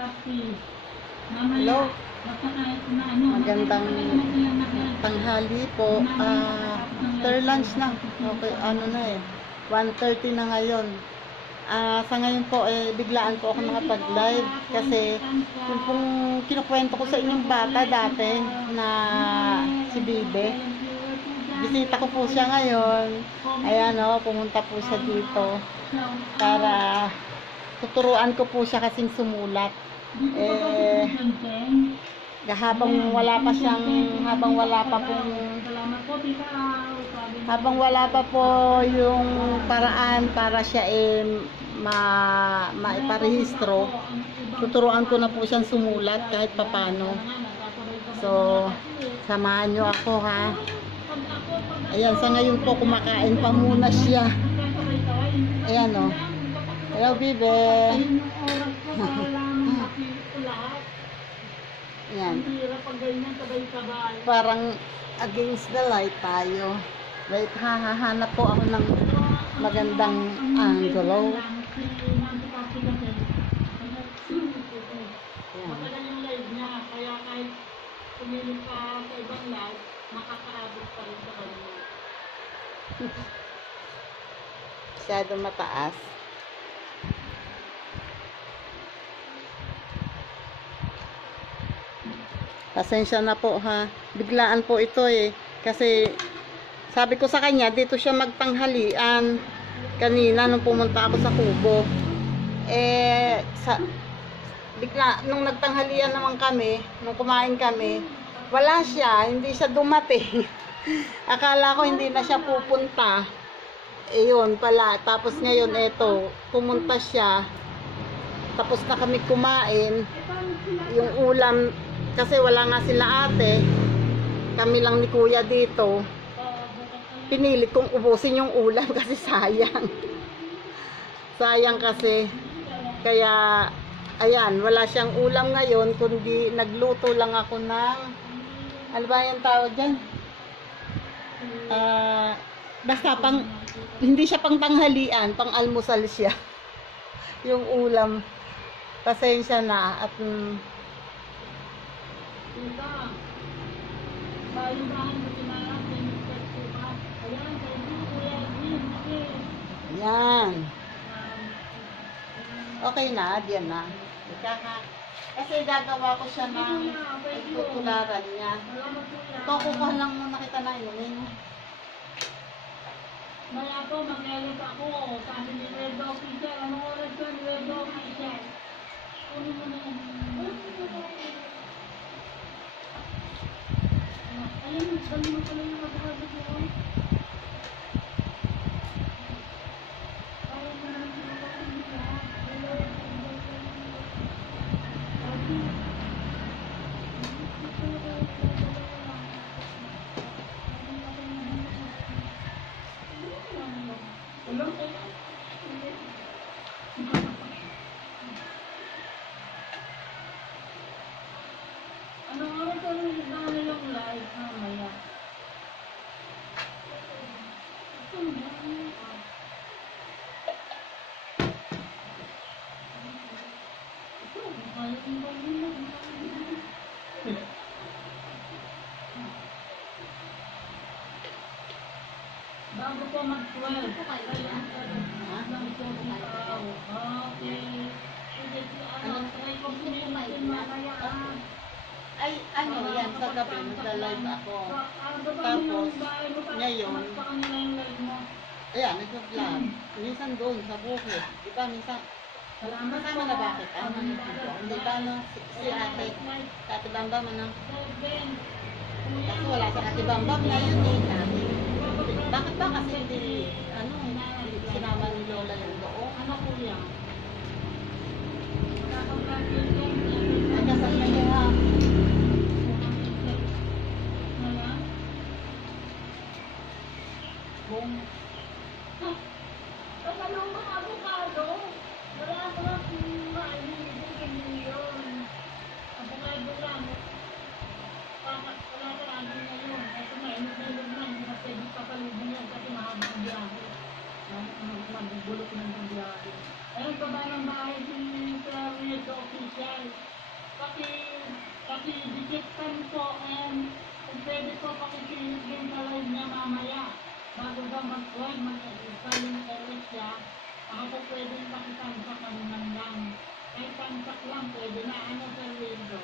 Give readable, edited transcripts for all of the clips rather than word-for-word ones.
Hello. Magandang tanghali po. After lunch na. Okay, ano na eh. 1:30 na ngayon. Sa ngayon po, biglaan po ako nakapag-live kasi yung pong kinukwento ko sa inyong bata dati na si Bibe. Bisita ko po siya ngayon. Ayan o, pumunta po siya dito para tuturuan ko po siya kasing sumulat. Habang wala pa po yung paraan para siya maiparehistro, tuturuan ko na po siyang sumulat kahit papano. So, samahan nyo ako ha. Ayan, sa ngayon po kumakain pa muna siya. Ayan o. Hello, Bibe. Ayan. Parang against the light tayo. Wait, hahanap po ako ng magandang angulo. Masyado mataas. Pasensya na po ha. Biglaan po ito eh. Kasi sabi ko sa kanya, dito siya magtanghalian. Kanina nung pumunta ako sa Kubo. Bigla, nung nagtanghalian naman kami, nung kumain kami, wala siya, hindi siya dumating. Akala ko hindi na siya pupunta. Yun pala. Tapos ngayon, eto, pumunta siya. Tapos na kami kumain. Yung ulam, kasi wala nga sila ate. Kami lang ni kuya dito. Pinilit kong ubusin yung ulam kasi sayang. Sayang kasi. Kaya, ayan, wala siyang ulam ngayon, kundi nagluto lang ako ng, ano ba yung tawag dyan? Basta hindi siya pang tanghalian, pang almusal siya. Yung ulam. Pasensya na. At, yan. Okay na, diyan na. Kasi gagawa ko siya ng tutularan niya. Ito, kukuha lang muna kita na inumin. Maya po, mag-elit ako. Sabi ni Redo Official, anong oras ko ni Redo Official? Kunin mo na yan. Ayun, dali mo pala yung mag-habit mo. Anong oras ko nang yung live mamaya? Bago po mag-12. Try ko pumitin mamaya. Ay, ano yan, sa gabi magla-live ako. Tapos, ngayon, ayan, nag-vlog. Minsan doon, sa bukid. Diba, minsan, kasama na bakit? Hindi ba, no, si ate, Ate Bambam, ano? Kasi wala sa Ate Bambam na yun eh. Bakit ba kasi hindi, ano, sinama ni Lola yung doon? Ano po yan? Nagkasal na niya. Tagalong mga abogado. Wala ko lang maalitin yun. Abogado lang. Wala ka lang ngayon. Kasi mainit na yung man. Hindi na pwede papalubin yan kasi mahabang biyahe. Magbubulok ng biyahe. Ayun pa ba ng bahay si Sir Redo guys. Pakidikitkan po and kung pwede po pakikilit din sa live niya mamaya. Bago daw mag-live, mag-install yung LS siya. Ako po pwede pakitansak naman lang. Kahit tansak lang, pwede na. Ano sa window?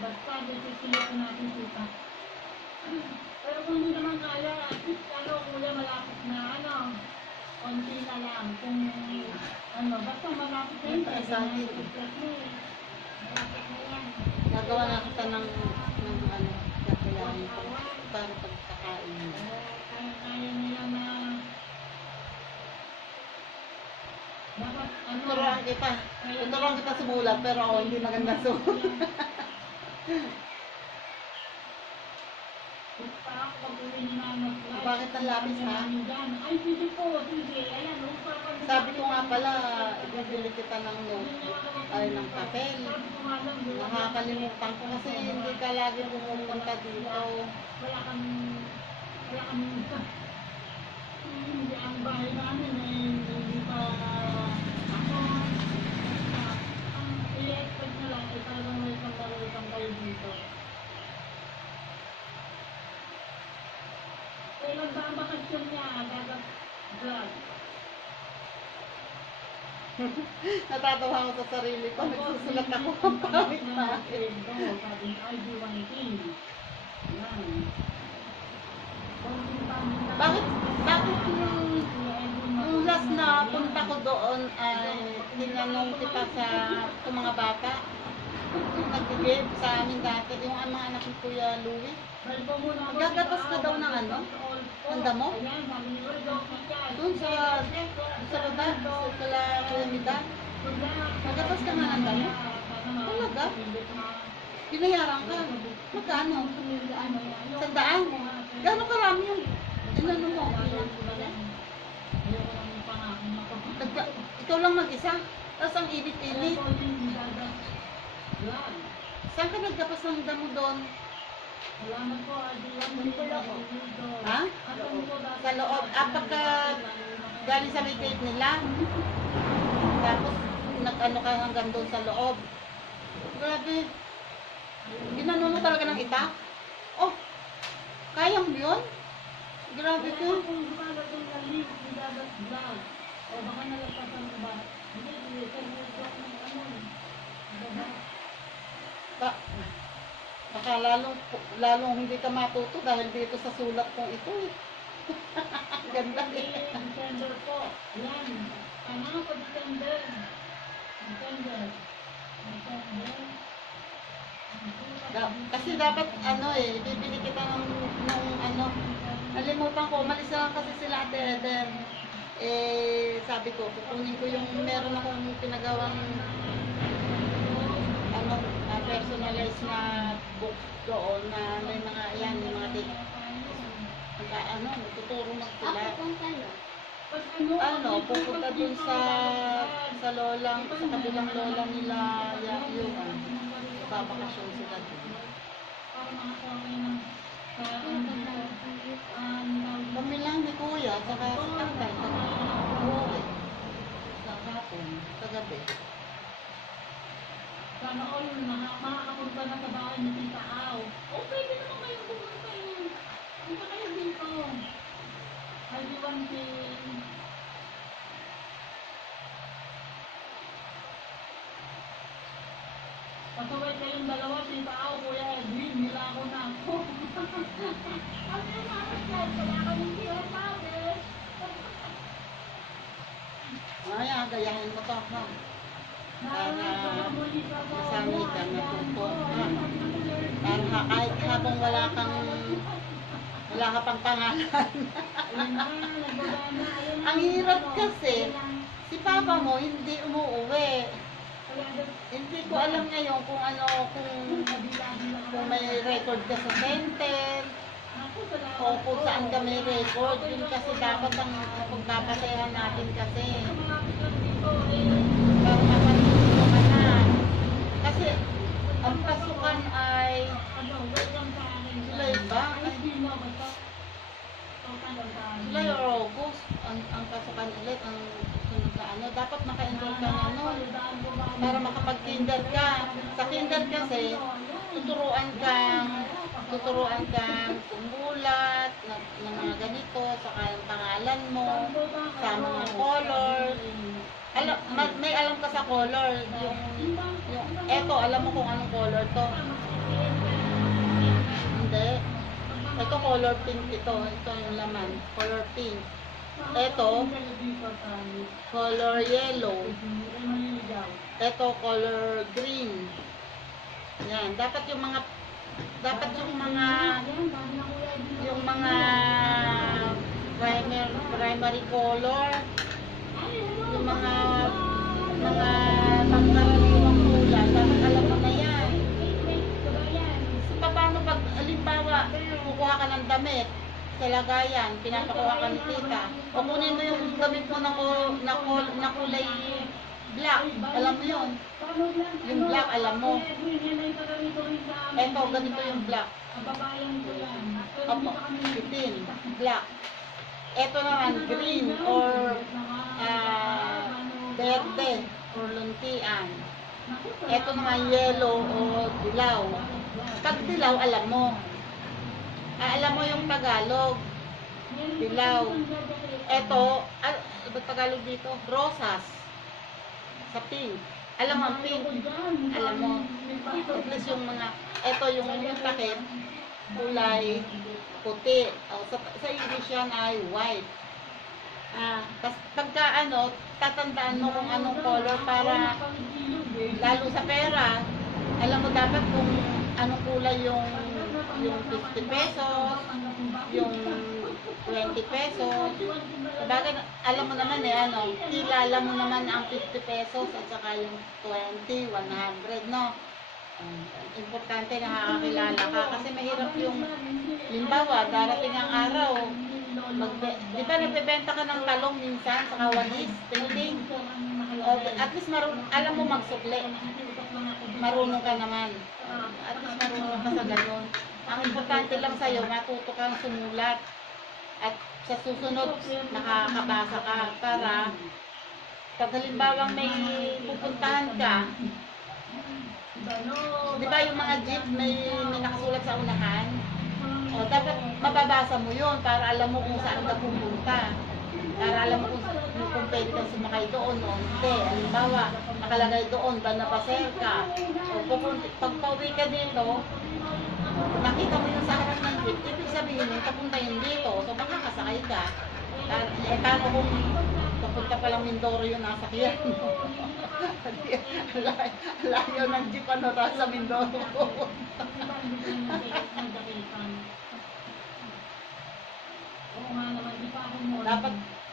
Basta, bisisilip natin kita. Pero kung hindi naman kaya, at least kuya, malapit na konti na lang. Kung basta malapit na yun. Sa akin. Malapit na yan. Nagawa na kita ng kakayanin ko para pagkakain mo. Kaya nila na dapat Tuturuan kita sumulat, pero ako hindi maganda sumulat. Bakit ang lapis, ha? Ay, sige po, sige. Ayan, Sabi ko nga pala, ibibili kita ng notebook, ay ng papel. Nakakalimutan ko kasi hindi ka lagi pumupunta dito. Wala kami, hindi ang bahay namin hindi pa ako, ang i-expect na lang, talagang may isang kayo dito. Kailan ba ang bakasyon niya? Dagat vlog. Natatawa ako sa sarili ko, nagsusulat ako ang pangit pa. Sabi ni ID1T. Yan. Bakit yung last na punta ko doon ay tinanong kita sa mga bata? Yung nag-give sa amin dati, yung mga anak ni Kuya Louie. Gagatas ka daw ng Ang damo? Doon sa baba, sa kalamidad. Gagatas ka nga ng damo? Talaga? Binayaran ka. Magkano? 100? Gano'ng karami yung inano mo? Ikaw lang mag-isa. Tapos ang init-init. Saan ka naggapas ng damo doon? Ha? Sa loob. Pagka galing sa may gate nila. Tapos nag-ano ka hanggang doon sa loob. Grabe. Ginano mo talaga ng itak? Oh, kaya mo yun? Grabe ko. O baka nalagpasan mo ba? Hindi, Baka lalong hindi ka matuto dahil dito sa sulat kong ito eh. Ganda eh. December po. Yan. Tama po, December. Kasi dapat bibili kita ng nalimutan ko, umalis na lang kasi sila Ate Eden. Sabi ko, kukunin ko yung meron akong pinagawang personalized na book doon na may mga yung mga tuturo magsulat. Pupunta dun sa lolang, sa kabilang lola nila, yung babakasyon sila dun. Kami lang ni Kuya, saka si Tatay, sa hapon, sa gabi. Sana all makakapunta na sa bahay ni Tita Au. Pwede naman kayong pumunta yun. Punta kayo dito. ID1T. Pasaway kayong dalawa, Tita Au, Kuya Edwin, nilako na ako. Ano yung maras yan? Kaya kaming sinasabi. Gayahin mo to, ha? Para masanay ka natuto. Para kahit habang wala ka pang pangalan. Ang hirap kasi, si Papa mo hindi umuuwi. Hindi ko alam ngayon kung kung may record ka sa center o kung saan ka may record. Yun kasi dapat ang pagpapasayahan natin kasi. Para mapatuto ka na. Kasi ang pasukan ay July ba? Ay, hindi na, basta. Total ang dami. July or August, ang pasukan ulit, ang susunod na ano. Dapat maka-enroll ka na nun. Para makapag-kinder ka. Sa kinder kasi, tuturuan kang sumulat ng mga ganito, saka yung pangalan mo, sa mga colors. May alam ka sa color, eto, alam mo kung anong color to. Hindi. Ito color pink ito yung laman, color pink. Ito, color yellow. Ito, color green. Yan, dapat yung mga primary color, yung mga pangkaraniwang kulay, dapat alam mo na yan. So, paano pag, halimbawa, kukuha ka ng damit sa lagayan, pinapakuha ka ni tita, o kunin mo yung damit mo na kulay black, alam mo yun. Yung black, alam mo. Eto, ganito yung black. Opo, itim, black. Eto naman, green or verde or luntian. Eto naman, yellow o dilaw. Pag dilaw, alam mo. Alam mo yung Tagalog. Dilaw. Eto, ba't Tagalog dito? Rosas. Sa pink. Alam mo ang pink? Alam mo. At least yung mga, eto yung takip, kulay puti. Sa English yan ay white. Pagka tatandaan mo kung anong color para, lalo sa pera, alam mo dapat kung anong kulay yung 50 pesos, yung 20 pesos. Sabagay, alam mo naman kilala mo naman ang 50 pesos at saka yung 20, 100, no? Importante nakakakilala ka kasi mahirap yung, limbawa, darating ang araw, di ba nagbebenta ka ng talong minsan, saka walis, tingting? At least alam mo magsukli. Marunong ka naman. At least marunong ka sa ganun. Ang importante lang sa'yo, matuto kang sumulat. At sa susunod, nakakabasa ka para pag halimbawang may pupuntahan ka, di ba yung mga jeep may nakasulat sa unahan? Dapat mababasa mo yun para alam mo kung saan ka pupunta. Para alam mo kung pwede kang sumakay doon o hindi. Halimbawa, nakalagay doon, Banapasel ka. Pag pauwi ka dito, nakita mo yung sa harap ng jeep, ibig sabihin yung papunta yun dito, so baka kasakay ka. Paano kung papunta palang Mindoro yung nasakyan mo? Layo ng jeep sa Mindoro.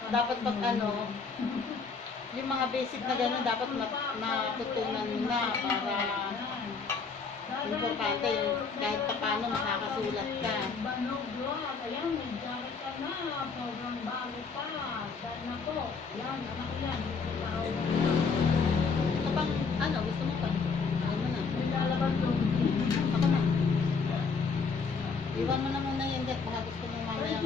Dapat pag yung mga basic na gano'n, dapat matutunan mo na para importante yung kahit pa paano makakasulat ka. Ito bang, gusto mo pa? Ayaw mo na. Ako na. Iwan mo na muna yan, Dad. Baka gusto mo mamaya.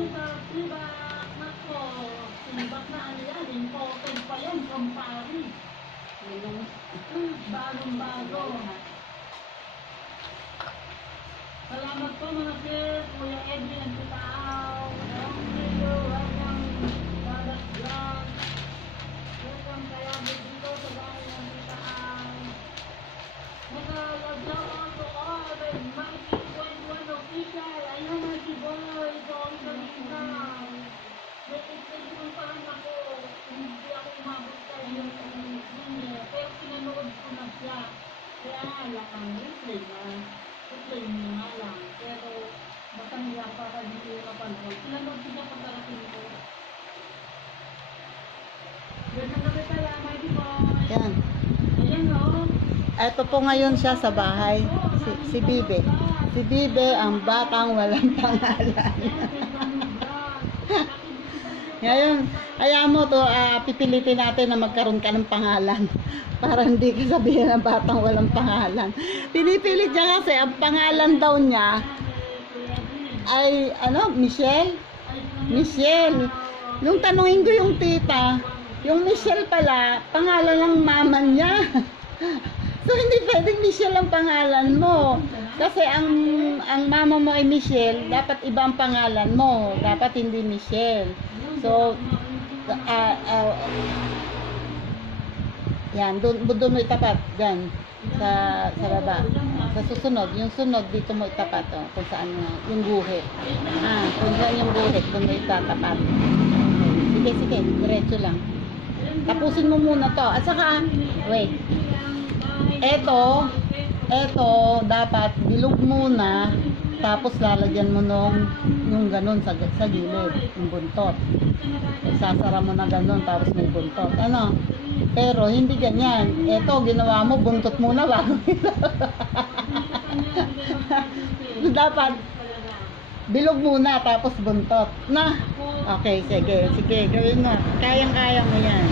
Sinibak na yan, important pa yan from Paris. Bagong-bago. Salamat po mga sir, Kuya Edwin at Kitaaw. Welcome Dadat Vlog. Welcome kaya dito sa bahay ng Kitaaw. Naka-laglaw ako all the Mighty 21 official. Ayun na si Boy, Boy Kalinaw. Nag-explain pa lang ako, hindi ako umabot kayo pero pinanood ko na siya. Kaya nga lang ang replay niya nga lang. Pero baka niya para hindi kapanood. Pinanood ko niya pagkarating ko. Ganyan kami kaya, Mighty Boy. Yan. Ayan o. Ito po ngayon siya sa bahay. Si Bibe. Si Bibe, ang batang walang pangalan. Ngayon, kaya mo to, pipilitin natin na magkaroon ka ng pangalan para hindi ka sabihin ng batang walang pangalan. Pinipilit niya kasi ang pangalan daw niya Ay, ano, Michelle? Michelle. Nung tanungin ko yung tita, yung Michelle pala, pangalan ng mama niya. So, hindi pwedeng Michelle ang pangalan mo. Kasi ang mama mo ay Michelle, dapat iba ang pangalan mo. Dapat hindi Michelle. So, yan, doon mo itapat. Yan, sa baba. Sa susunod, yung sunod, dito mo itapat. Oh, kung saan yung guhit. Kung saan yung guhit, doon mo itatapat. Sige, sige, diretso lang. Tapusin mo muna to. At saka, wait. Eto, dapat bilog muna, tapos lalagyan mo yung ganun sa gilid, yung buntot. Sasara mo na ganun, tapos may buntot. Ano? Pero hindi ganyan. Eto, ginawa mo, buntot muna bago. Dapat, bilog muna, tapos buntot. Na? Okay, sige, gawin mo. Kayang-kaya mo yan.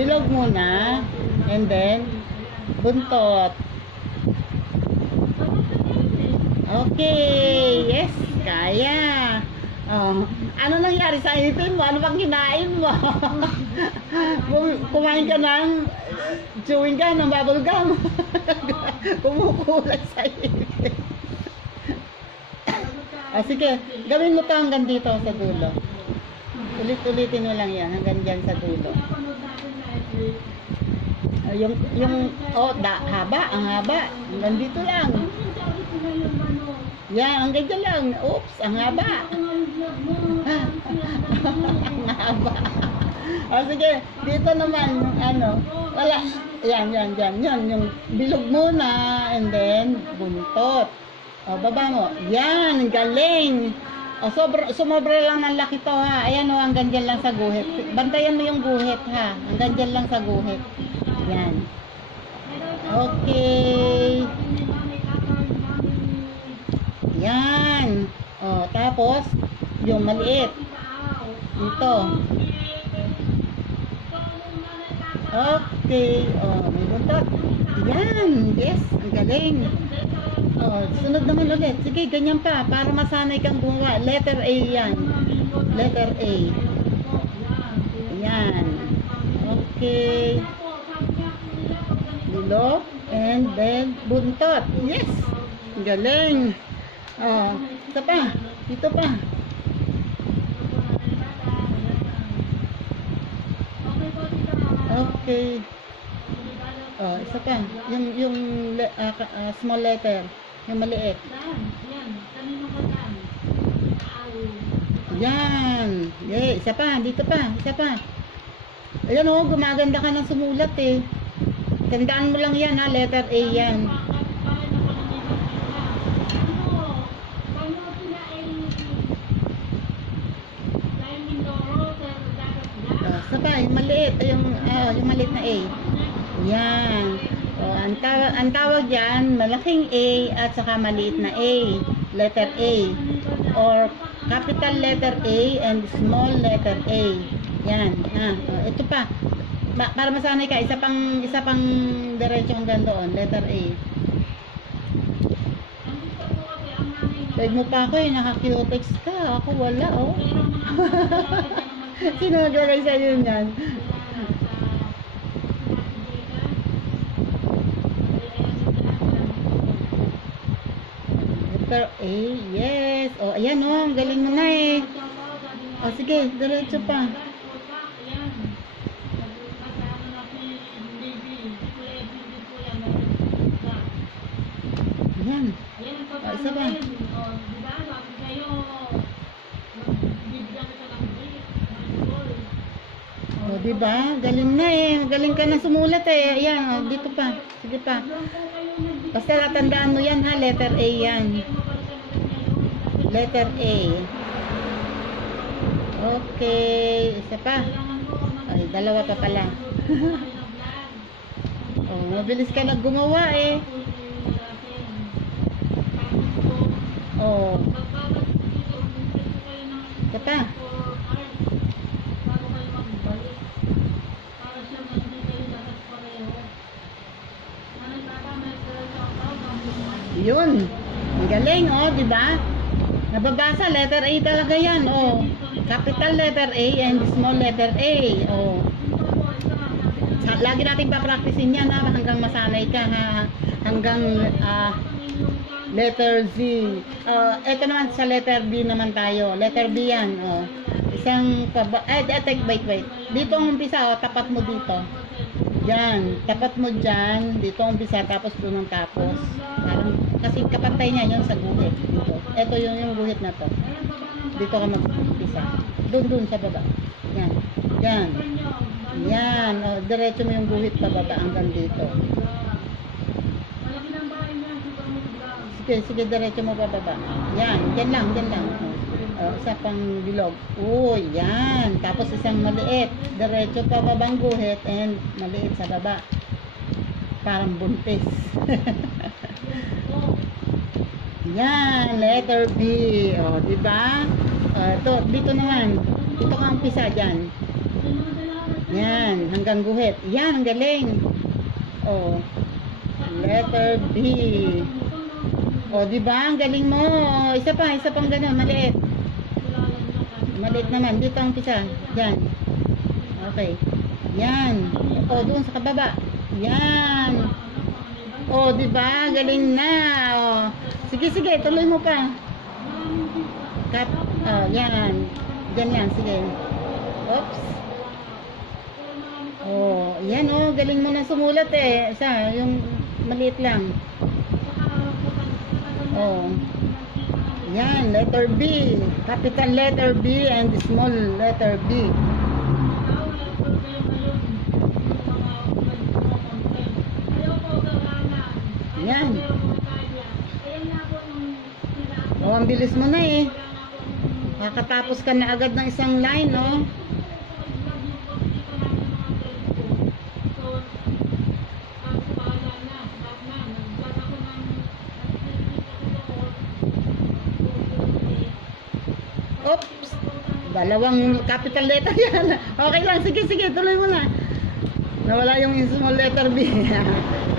Bilog muna, and then, buntot. Okay, yes, kaya. Ano nangyari sa ipin mo? Ano bang kinain mo? Kumain ka ng chewing gum, ng bubble gum. Kumukulay sa ipin. Sige, gawin mo to hanggang dito sa dulo. Ulit-ulitin mo lang yan hanggang dyan sa dulo. Haba, ang haba. Hanggang dito lang. Yan, hanggang dyan lang. Oops, ang haba. Ang haba. Sige, dito naman, wala. Yan, yung bilog muna, and then, buntot. Baba mo. Yan, galing. Sumobra lang ng laki to, ha. Ayan, hanggang dyan lang sa guhit. Bantayan mo yung guhit, ha. Hanggang dyan lang sa guhit. Yan. Okay. Yan. Tapos, yung maliit. Ito. Okay. May buntot. Yan. Yes. Ang galing. Sunod naman ulit. Sige, ganyan pa. Para masanay kang gumawa. Letter A yan. Letter A. Yan. Okay. Bilog. And then, buntot. Yes. Galing. Ito pa. Dito pa. Okay. Isa pa. Yung small letter. Yung maliit. Yan. Yeah, isa pa. Dito pa. Isa pa. Ayan gumaganda ka ng sumulat eh. Tandaan mo lang yan ha. Letter A yan. Isa pa. Yung maliit. Yung maliit na A. Yan. Ang tawag yan, malaking A at saka maliit na A. Letter A. Or capital letter A and small letter A. Yan. Ito pa. Para masanay ka, isa pang diretso hanggang doon. Letter A. Pwede mo pa ako naka-QTex ka. Ako wala Sino naglagay sa'yo yan? Letter A, yes. Ayan ang galing mo na eh. Sige, diretso pa. Ayan. Isa pa. Diba? Galing na eh. Galing ka na sumulat eh. Ayan, dito pa. Sige pa. Basta tandaan mo yan ha, letter A yan. Letter A. Okay, isa pa. Ay, dalawa pa pala. Mabilis ka lang gumawa eh. Isa pa. Yun. Ang galing, di ba? letter A talaga yan. Oh. Capital letter A and small letter A. Oh. Lagi nating papracticein yan ha, hanggang masanay ka ha. Hanggang letter Z. Ito naman sa letter B naman tayo. Letter B yan. Oh. Isang wait. Dito ang umpisa, oh, tapat mo dito. Yan, tapat mo dyan. Dito ang umpisa, tapos doon ang tapos. Parang, kasi kapantay niya yun sa guhit. Dito. Ito yung guhit na to. Dito ka mag-umpisa. Doon sa baba. Yan. Yan. Yan. Oh, diretso mo yung guhit pababa hanggang dito. Sige, diretso mo pababa. Yan. Yan lang. Isa pang bilog. Yan. Tapos isang maliit. Diretso pa babang guhit and maliit sa baba. Parang buntis. Yan. Letter B. O, diba? Dito naman. Dito ka umpisa dyan. Yan. Hanggang guhit. Yan. Ang galing. O. Letter B. O, diba? Ang galing mo. Isa pang gano'n. Maliit. Maliit naman. Dito ang pisa. Yan. Okay. Yan. O, doon sa kababa. Yan. O, diba? Galing na. O. Sige. Tuloy mo pa. Yan. Ganyan. Sige. Oops. O, yan o. Galing mo na sumulat eh. Isa. Yung maliit lang. O. Yan, letter B. Capital letter B and small letter B. Yan. O, ang bilis mo na eh. Makatapos ka na agad ng isang line, no? Oops! Dalawang capital letter yan. Okay lang. Sige. Tuloy mo na. Nawala yung small letter B.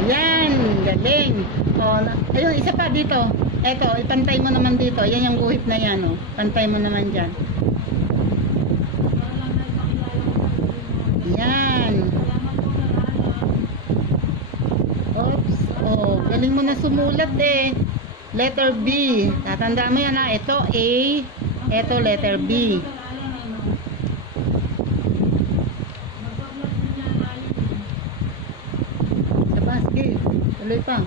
Yan. Galing. O, ayun, isa pa dito. Eto, ipantay mo naman dito. Yan yung guhit na yan. O. Pantay mo naman dyan. Yan. Oops. O, galing mo na sumulat eh. Letter B. Tatandaan mo yan ha. Ito A. Ito letter B. Sa basket. Tuloy pa.